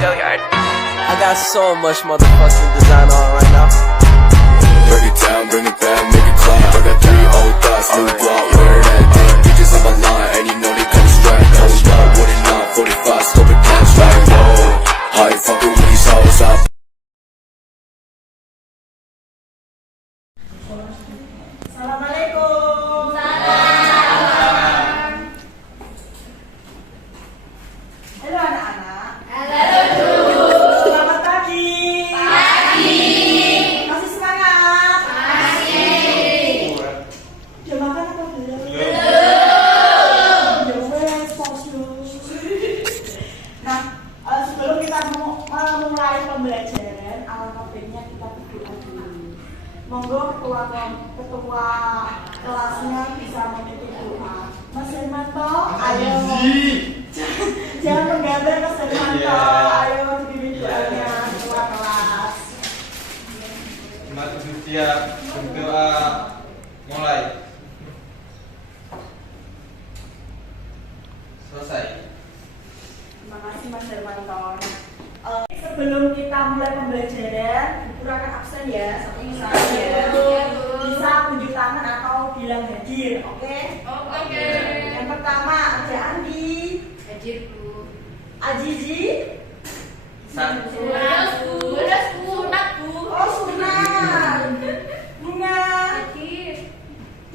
I got so much motherfucking design on right now. Break it down, bring it back, make it clap. I got 3 old thoughts, new block, where that thing. Bitches on my line, and you know they come straight. Hold up, what it not, 45, scope it cash like whoa. How you fucking with these hoes up? Assalamualaikum. Halo anak-anak. Halo. Selamat pagi. Masih semangat? Udah makan apa belum? Ya wes, fokus. Nah, sebelum kita memulai pembelajaran, alangkah baiknya kita berdoa dulu. Monggo ketua kelasnya bisa memimpin doa. Mas Hermanto, ayo. Jangan menggambar Mas Hermanto, ayo dipimpin doanya ketua kelas. Mas siap berdoa, mulai. Selesai. Terima kasih Mas Hermanto. Sebelum kita mulai pembelajaran, Bu Pura akan absen ya, satu saya. Bisa tunjuk tangan atau bilang hadir, oke? Oke. Yang pertama ada Andi, Hadir, Bu. Azizi, Sunat, Bu. oh Sunan, Bunga, Hadir.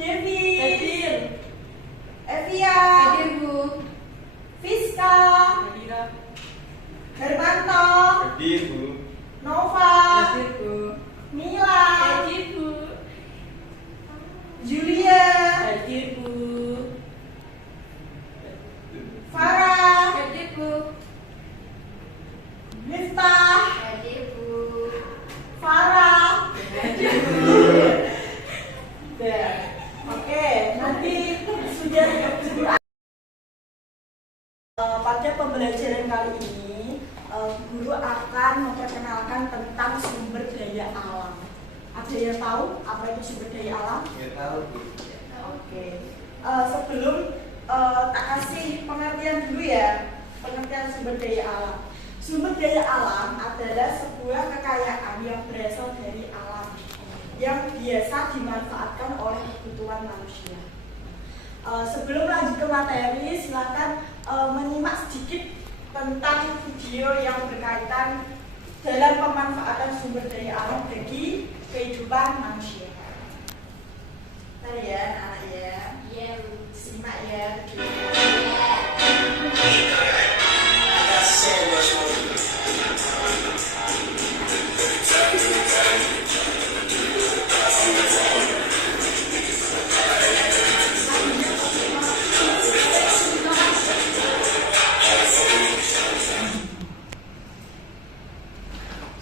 Devi, Hadir. Evia, Hadir, Bu. Fiska, Hermanto, Hadir, Bu. Nova, Hadir, Bu. Mila, Hadir, Bu. Julia, Hadir, Bu. Farah, Hadir, Bu. Miftah, Hadir, Bu. Farah. Hadir, Bu. Oke, nanti sudah pada pembelajaran kali ini guru akan memperkenalkan tentang sumber daya alam. Ada yang tahu apa itu sumber daya alam? Nggak tahu, Bu. Oke. Sebelum tak kasih pengertian dulu ya, pengertian sumber daya alam. Sumber daya alam adalah sebuah kekayaan yang berasal dari alam yang biasa dimanfaatkan oleh kebutuhan manusia. Sebelum lanjut ke materi, silakan menyimak sedikit tentang video yang berkaitan dalam pemanfaatan sumber daya alam bagi kehidupan manusia. Bentar ya, anak ya. Iya, Bu. Simak ya.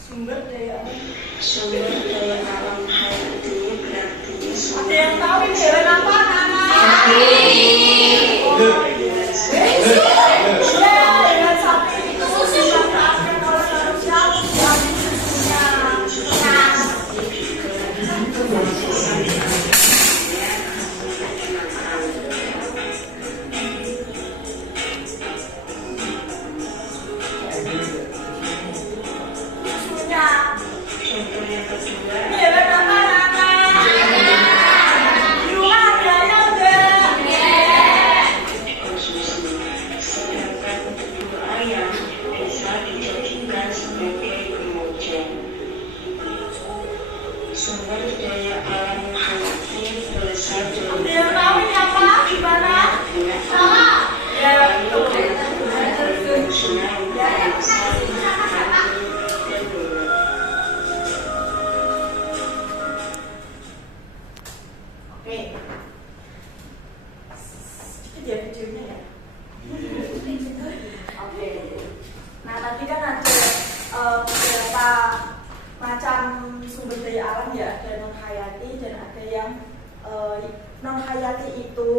Sumber daya alam hayati berarti ada yang tahu ini hewan apa anak? Hewan sapi itu dimanfaatkan oleh manusia untuk diambil susunya. Ini hewan apa anak? Di rumah ada ayam enggak? Sedangkan untuk ayam bisa dijadikan sebagai pemujang. Sumber daya alam hayati berasal Ada dari yang tahu ini apa? Gimana? Ya, betul. Oke. Sedikit ya videonya ya. Oke. Nah, tadi kan ada beberapa macam sumber daya alam ya, ada non hayati dan ada yang non hayati itu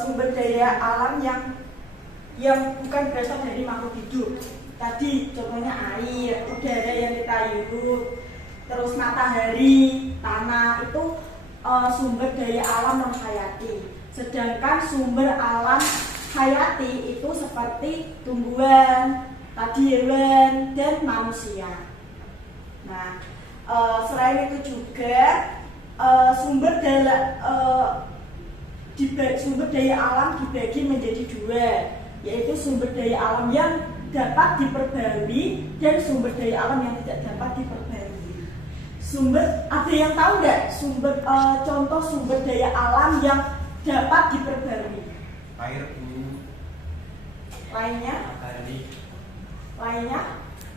sumber daya alam yang bukan berasal dari makhluk hidup. Tadi contohnya air, udara yang kita hirup, terus matahari, tanah itu sumber daya alam non hayati. Sedangkan sumber alam hayati itu seperti tumbuhan, tadi hewan dan manusia. Nah, selain itu juga sumber daya alam dibagi menjadi dua, yaitu sumber daya alam yang dapat diperbarui dan sumber daya alam yang tidak dapat diperbarui. Ada yang tahu nggak contoh sumber daya alam yang dapat diperbarui? Air, Bu. Lainnya? Matahari. Lainnya?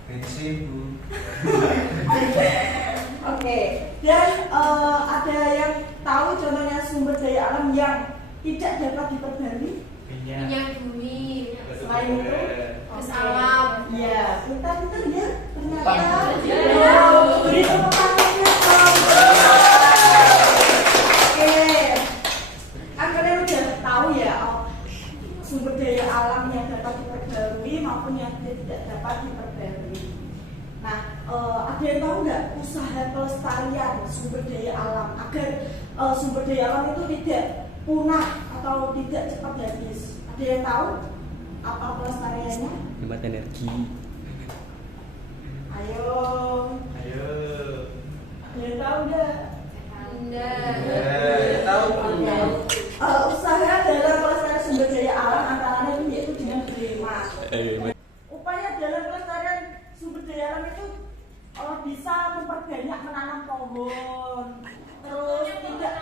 Bensin, Bu. Oke. Dan ada yang tahu contohnya sumber daya alam yang tidak dapat diperbarui? Minyak bumi. Selain itu? Gas alam. Iya, pintar ya ternyata. Iya. Beri tepuk tangannya. Oke. Kan kalian udah tahu ya sumber daya alam yang dapat diperbarui maupun yang tidak dapat diperbarui. Nah, ada yang tahu nggak usaha pelestarian sumber daya alam agar sumber daya alam itu tidak punah atau tidak cepat habis? Ada yang tahu apa pelestariannya? Hemat energi. Ayo. Ada yang tahu nggak? Tahu, Bu. Usaha dalam pelestarian sumber daya alam antara lain yaitu dengan berhemat. Upaya dalam pelestarian sumber daya alam itu bisa memperbanyak menanam pohon, terus tidak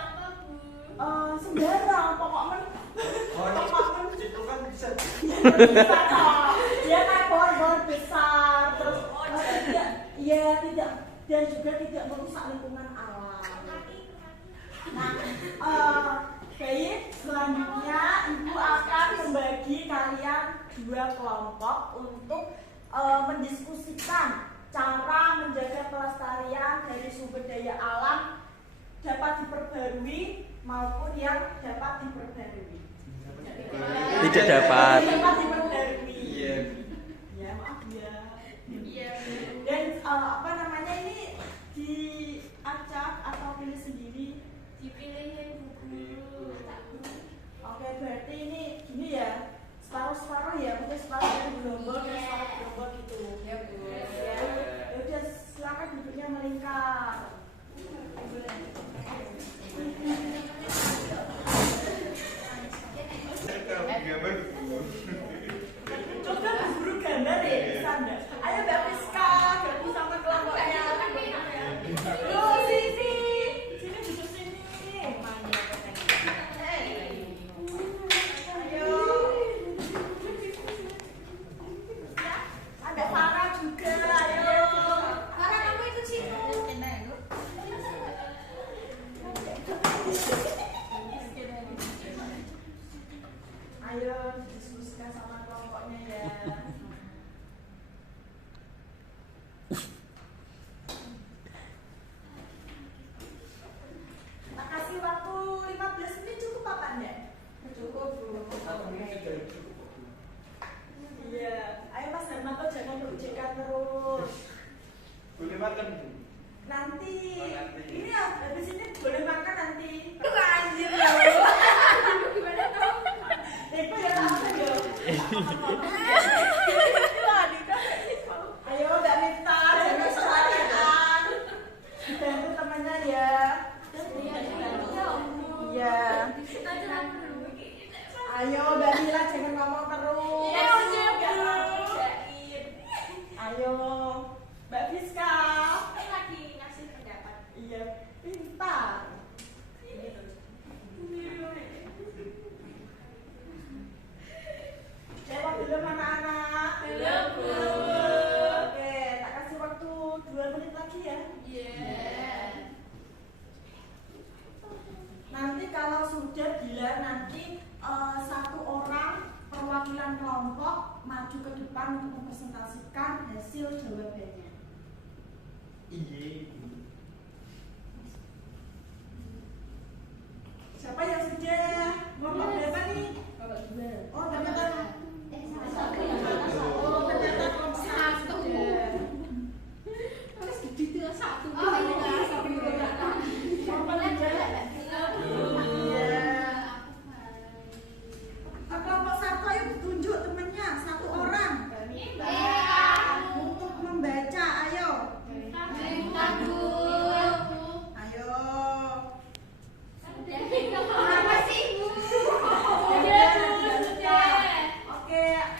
sembarang pokoknya Itu kan bisa. dia kan pohon besar, terus tidak dan juga tidak merusak lingkungan alam. Nah, baik, selanjutnya Ibu akan membagi kalian dua kelompok untuk mendiskusikan cara menjaga pelestarian dari sumber daya alam dapat diperbarui maupun yang dapat diperbarui. Tidak dapat. Dapat diperbarui. Iya. Ya, maaf ya. Dan ini diacak atau pilih sendiri? Dipilihin buku. Oke, berarti ini gini ya, separuh-separuh ya, mungkin separuh dari gelombol dan separuh gelombol gitu. Ya, Bu. Ya udah, silakan duduknya melingkar. Gambar, Bu. Coba buru gambar ya, bisa nggak? Ayo Mbak Priska, gabung sama kelompoknya. Loh, sini duduk sini. Ayo. Ada Farah juga, ayo. Farah, kamu ikut situ. Ayo diskusikan sama kelompoknya ya. Tak kasih waktu 15 menit cukup apa enggak? Cukup, Bu. Iya, ayo Mas Hermanto jangan berujekan terus. Boleh makan, Bu. Nanti. Oh, nanti. Ini ya, habis ini boleh makan nanti. Aduh, anjir ya. Gimana tuh? Itu ya apa ya? Ayo Mbak Mifta, jangan selarian. Dibantu temannya ya. Iya. Ayo Mbak Mila jangan ngomong terus. Ayo Mbak Fiska. Iya, pintar. Jawab belum anak-anak? Belum, Bu. Oke, tak kasih waktu 2 menit lagi ya. Nanti kalau sudah bila nanti satu orang perwakilan kelompok maju ke depan untuk mempresentasikan hasil jawabannya. Iya. Siapa yang sudah? Kelompok berapa nih? Oh, ternyata. Oh, ternyata kelompok satu. Kelompok tiga. Iya. Kelompok satu ayo tunjuk temannya, satu orang.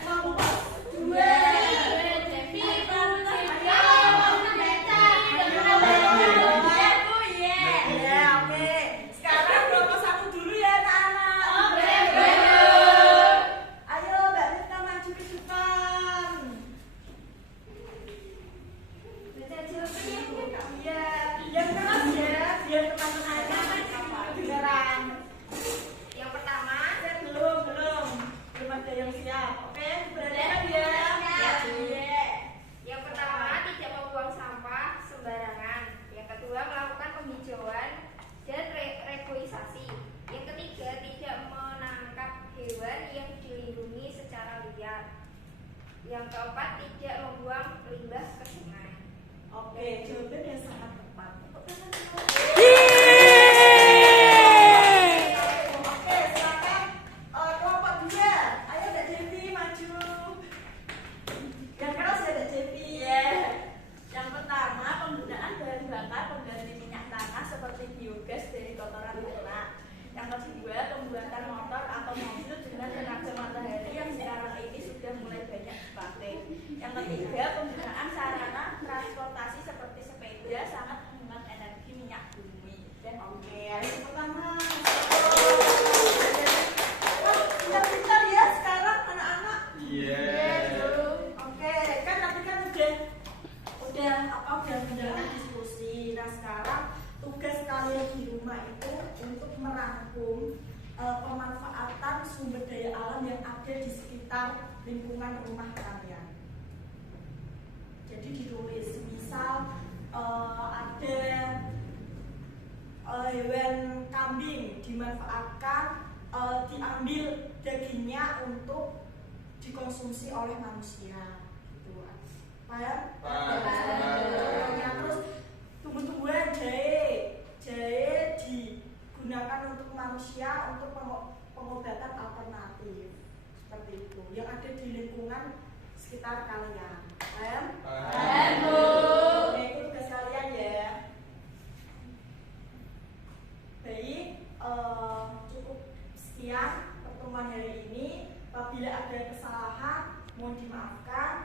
nomor 2. Ya, oke. Sekarang kelompok 1 dulu ya, anak-anak. Ayo, Mbak Rita maju ke depan. Iya, yang keras ya, biar teman-teman kedengaran. Yang pertama, Belum ada yang siap. Oke, beradakan ya. Iya. yang pertama tidak membuang sampah sembarangan. Yang kedua melakukan penghijauan dan reboisasi. Yang ketiga tidak menangkap hewan yang dilindungi secara liar. Yang keempat tidak membuang limbah ke sungai. Oke, jawaban yang sangat tepat. Oke, silakan kelompok 2. Ayo Mbak Devi maju. Yang keras ya Mbak Devi. Yang pertama, penggunaan bahan bakar pengganti minyak tanah seperti biogas dari kotoran ternak. Yang kedua, pembuatan motor atau mobil dengan tenaga matahari yang sekarang ini sudah mulai banyak dipakai. Yang ketiga, penggunaan sarana transportasi seperti sepeda sangat menghemat energi minyak bumi. Dan Oke, ayo tepuk tangan. Pintar-pintar ya sekarang anak-anak. Iya. Oke, kan tadi kan udah menjalani diskusi. Nah sekarang tugas kalian di rumah itu untuk merangkum pemanfaatan sumber daya alam yang ada di sekitar lingkungan rumah kalian. Jadi ditulis, misal ada hewan kambing dimanfaatkan, diambil dagingnya untuk dikonsumsi oleh manusia. Gitu. Paham? Contohnya terus tumbuh-tumbuhan jahe digunakan untuk manusia untuk pengobatan alternatif seperti itu yang ada di lingkungan sekitar kalian. Paham? Oke, itu tugas kalian ya. Baik, cukup sekian pertemuan hari ini. Apabila ada kesalahan mohon dimaafkan.